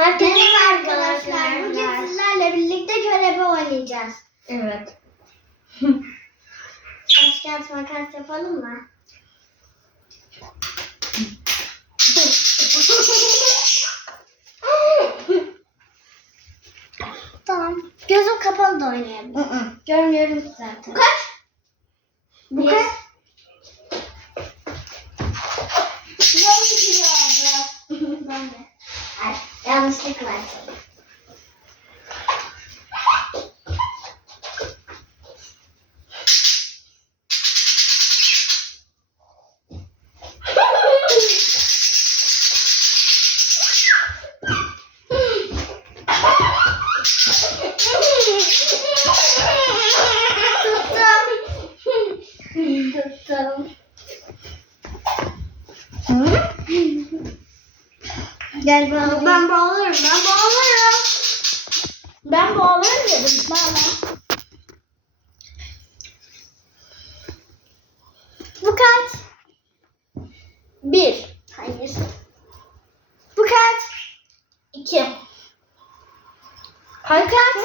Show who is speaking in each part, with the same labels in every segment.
Speaker 1: Herkese
Speaker 2: Merhaba arkadaşlar. Bugün sizlerle birlikte körebe oynayacağız.
Speaker 1: Evet.
Speaker 2: Taş kağıt makas yapalım mı? tamam. Gözüm kapalı da oynayalım. Görmüyorum zaten. Bu kaç? Bu kaç? plastic lessons. Gel bağlayayım.
Speaker 1: Ben bağlarım. Ben bağlarım. Ben bağlarım dedim.
Speaker 2: Bağla. Bu kaç?
Speaker 1: Bir.
Speaker 2: Hayır. Bu kaç?
Speaker 1: iki,
Speaker 2: Bu kaç?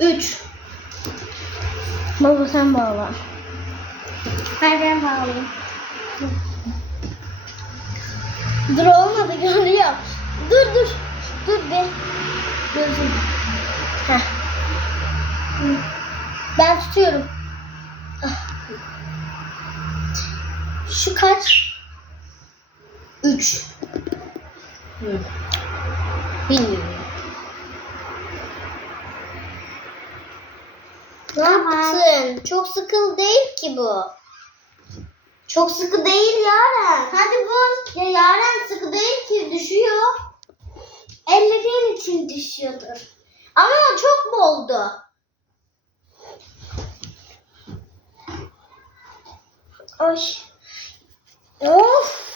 Speaker 1: Üç. Baba sen bağla.
Speaker 2: Hayır ben bağlayayım.
Speaker 1: Dur olmadı görüyor. Dur dur. Dur be. Gözüm. Heh. Ben tutuyorum. Ah. Şu kaç? Üç. Bilmiyorum. Ne yaptın? Çok sıkıl değil ki bu. Çok sıkı değil Yaren.
Speaker 2: Hadi bul.
Speaker 1: Ya Yaren sıkı değil ki düşüyor.
Speaker 2: Ellerin için düşüyordur.
Speaker 1: Ama çok boldu.
Speaker 2: Oy.
Speaker 1: Of.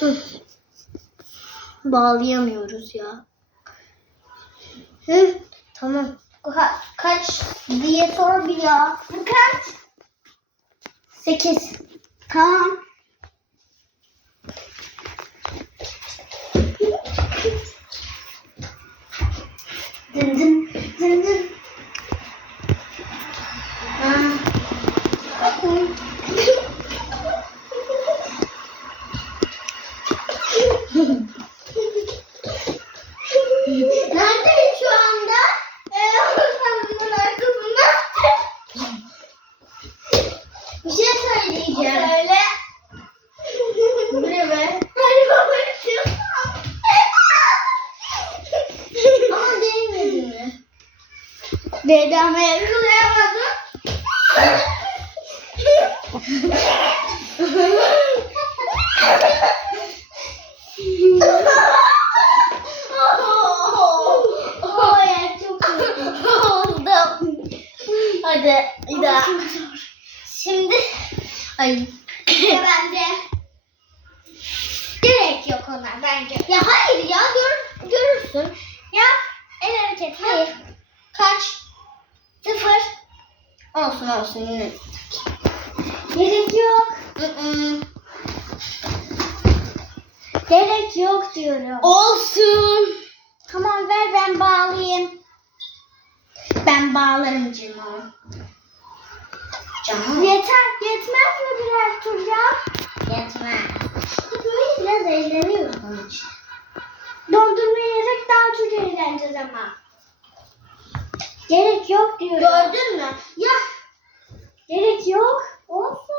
Speaker 1: Hı. Bağlayamıyoruz ya. Hı, tamam. Ka- kaç diye sor bir ya.
Speaker 2: Bu kaç?
Speaker 1: Sekiz.
Speaker 2: Tamam. Dın dın dın dın.
Speaker 1: Neredeyim Ya çok oldum. Hadi bir daha. Şimdi ay.
Speaker 2: bence. Gerek yok ona bence.
Speaker 1: Ya hayır ya gör, görürsün.
Speaker 2: Yap. El hareketi.
Speaker 1: Hayır. Kaç?
Speaker 2: Sıfır.
Speaker 1: Olsun olsun yine.
Speaker 2: Gerek yok. Gerek yok diyorum.
Speaker 1: Olsun.
Speaker 2: Tamam ver ben bağlayayım.
Speaker 1: Ben bağlarım canım. Canım.
Speaker 2: Yeter. Yetmez mi birer tur ya?
Speaker 1: Yetmez. Böyle biraz eğleniyoruz onun için.
Speaker 2: Dondurma yiyerek daha çok eğleneceğiz ama. Gerek yok diyorum.
Speaker 1: Gördün mü? Ya
Speaker 2: Gerek yok.
Speaker 1: olsun.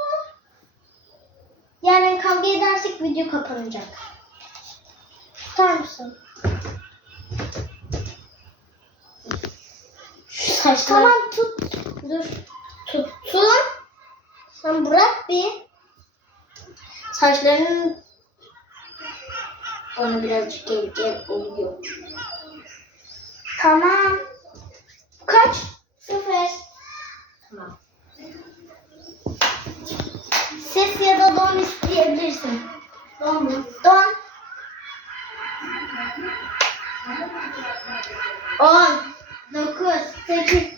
Speaker 1: Yarın kavga edersek video kapanacak.
Speaker 2: Tutar mısın?
Speaker 1: Saçlar.
Speaker 2: Tamam tut.
Speaker 1: Dur. Tuttum. Sen bırak bir. Saçların bana birazcık gel gel oluyor.
Speaker 2: Tamam. Kaç? Sıfır.
Speaker 1: Tamam. Ses ya da don isteyebilirsin.
Speaker 2: Don mu? Don. On. Dokuz. Sekiz.